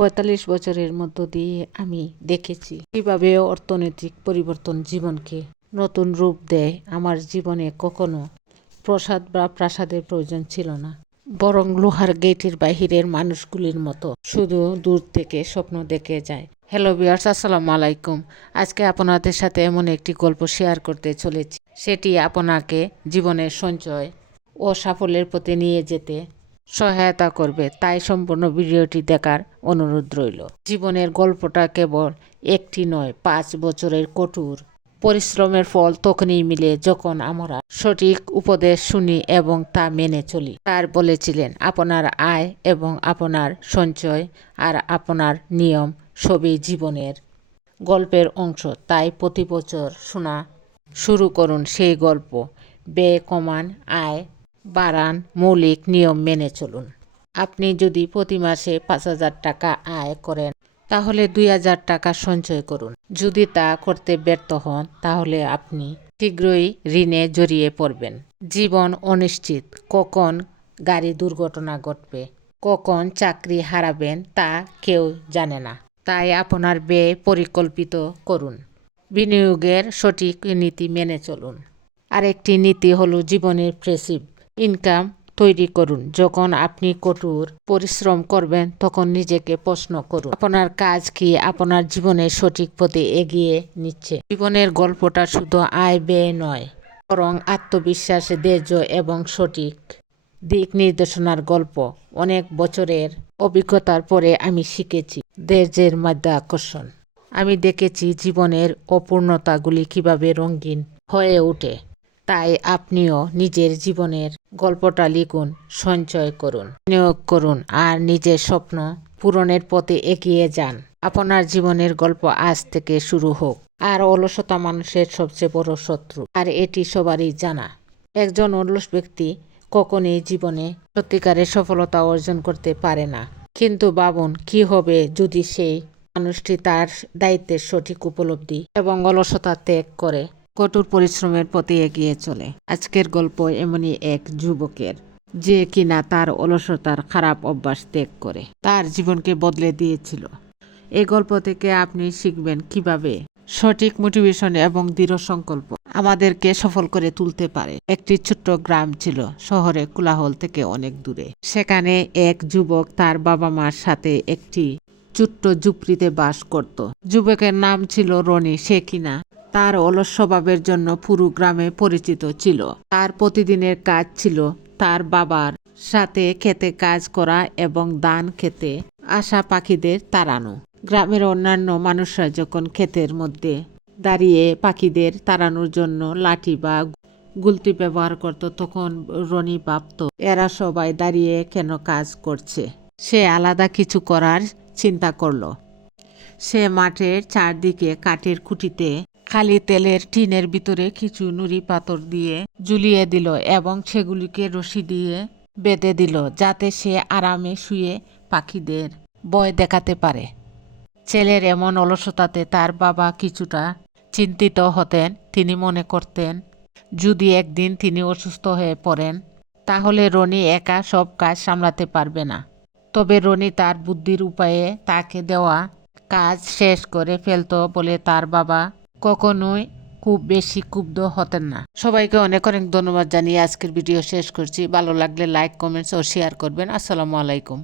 ৪৫ বছরের মধ্য দিয়ে আমি দেখেছি কিভাবে অর্থনৈতিক পরিবর্তন জীবনকে নতুন রূপ দেয়। আমার জীবনে কখনো প্রসাদ বা প্রাসাদের প্রয়োজন ছিল না, বরং লোহার গেটের বাহিরের মানুষগুলির মতো শুধু দূর থেকে স্বপ্ন দেখে যায়। হ্যালো ভিউয়ার্স, আসসালামু আলাইকুম। আজকে আপনাদের সাথে এমন একটি গল্প শেয়ার করতে চলেছি, সেটি আপনাকে জীবনের সঞ্চয় ও সাফল্যের পথে নিয়ে যেতে সহায়তা করবে। তাই সম্পূর্ণ ভিডিওটি দেখার অনুরোধ রইল। জীবনের গল্পটা কেবল একটি নয়, 5 বছরের কঠোর পরিশ্রমের ফল তখনই মিলে যখন আমরা সঠিক উপদেশ শুনি এবং তা মেনে চলি। স্যার বলেছিলেন, আপনার আয় এবং আপনার সঞ্চয় আর আপনার নিয়ম সবই জীবনের গল্পের অংশ। তাই প্রতি বছর শোনা শুরু করুন সেই গল্প। ব্যয় কমান, আয় বাড়ান, মৌলিক নিয়ম মেনে চলুন। আপনি যদি প্রতি মাসে 5,000 টাকা আয় করেন, তাহলে 2,000 টাকা সঞ্চয় করুন। যদি তা করতে ব্যর্থ হন, তাহলে আপনি শীঘ্রই ঋণে জড়িয়ে পড়বেন। জীবন অনিশ্চিত, কখন গাড়ি দুর্ঘটনা ঘটবে, কখন চাকরি হারাবেন তা কেউ জানে না। তাই আপনার ব্যয় পরিকল্পিত করুন। বিনিয়োগের সঠিক নীতি মেনে চলুন। আরেকটি নীতি হলো জীবনের প্যাসিভ ইনকাম তৈরি করুন। যখন আপনি কঠোর পরিশ্রম করবেন, তখন নিজেকে প্রশ্ন করুন, আপনার কাজ কি আপনার জীবনের সঠিক পথে এগিয়ে নিচ্ছে। জীবনের গল্পটা শুধু আয় ব্যয় নয়, বরং আত্মবিশ্বাস, ধৈর্য এবং সঠিক দিক নির্দেশনার গল্প। অনেক বছরের অভিজ্ঞতার পরে আমি শিখেছি ধৈর্যের মধ্যে আকর্ষণ। আমি দেখেছি জীবনের অপূর্ণতাগুলি কিভাবে রঙিন হয়ে ওঠে। তাই আপনিও নিজের জীবনের গল্পটা লিখুন, সঞ্চয় করুন, বিনিয়োগ করুন আর নিজের স্বপ্ন পূরণের পথে এগিয়ে যান। আপনার জীবনের গল্প আজ থেকে শুরু হোক। আর অলসতা মানুষের সবচেয়ে বড় শত্রু, আর এটি সবারই জানা। একজন অলস ব্যক্তি কখনোই জীবনে সত্যিকারের সফলতা অর্জন করতে পারে না। কিন্তু ভাবুন, কি হবে যদি সেই মানুষটি তার দায়িত্বের সঠিক উপলব্ধি এবং অলসতা ত্যাগ করে কঠোর পরিশ্রমের পথে এগিয়ে চলে। আজকের গল্প এমনই এক যুবকের, যে কিনা তার অলসতার খারাপ অভ্যাস ত্যাগ করে তার জীবনকে বদলে দিয়েছিল। এই গল্প থেকে আপনি শিখবেন কিভাবে সঠিক মোটিভেশন এবং দৃঢ় সংকল্প আমাদেরকে সফল করে তুলতে পারে। একটি ছোট্ট গ্রাম ছিল শহরের কোলাহল থেকে অনেক দূরে। সেখানে এক যুবক তার বাবা মার সাথে একটি ছোট্ট ঝুপড়িতে বাস করত। যুবকের নাম ছিল রনি। সে কিনা তার অলস স্বভাবের জন্য পুরো গ্রামে পরিচিত ছিল। তার প্রতিদিনের কাজ ছিল তার বাবার সাথে খেতে কাজ করা এবং ধান খেতে আসা পাখিদের তাড়ানো। গ্রামের অন্যান্য মানুষরা যখন ক্ষেতের মধ্যে দাঁড়িয়ে পাখিদের তাড়ানোর জন্য লাঠি বা গুলতি ব্যবহার করত, তখন রনি ভাবত, এরা সবাই দাঁড়িয়ে কেন কাজ করছে। সে আলাদা কিছু করার চিন্তা করল। সে মাঠের চারদিকে কাঠের খুঁটিতে খালি তেলের টিনের ভিতরে কিছু নুড়ি পাথর দিয়ে ঝুলিয়ে দিল এবং সেগুলিকে রশি দিয়ে বেঁধে দিল, যাতে সে আরামে শুয়ে পাখিদের ভয় দেখাতে পারে। ছেলের এমন অলসতাতে তার বাবা কিছুটা চিন্তিত হতেন। তিনি মনে করতেন, যদি একদিন তিনি অসুস্থ হয়ে পড়েন, তাহলে রনি একা সব কাজ সামলাতে পারবে না। তবে রনি তার বুদ্ধির উপায়ে তাকে দেওয়া কাজ শেষ করে ফেলত বলে তার বাবা কখনোই খুব বেশি ক্ষুব্ধ হতেন না। সবাইকে অনেক অনেক ধন্যবাদ জানিয়ে আজকের ভিডিও শেষ করছি। ভালো লাগলে লাইক, কমেন্টস ও শেয়ার করবেন। আসসালামু আলাইকুম।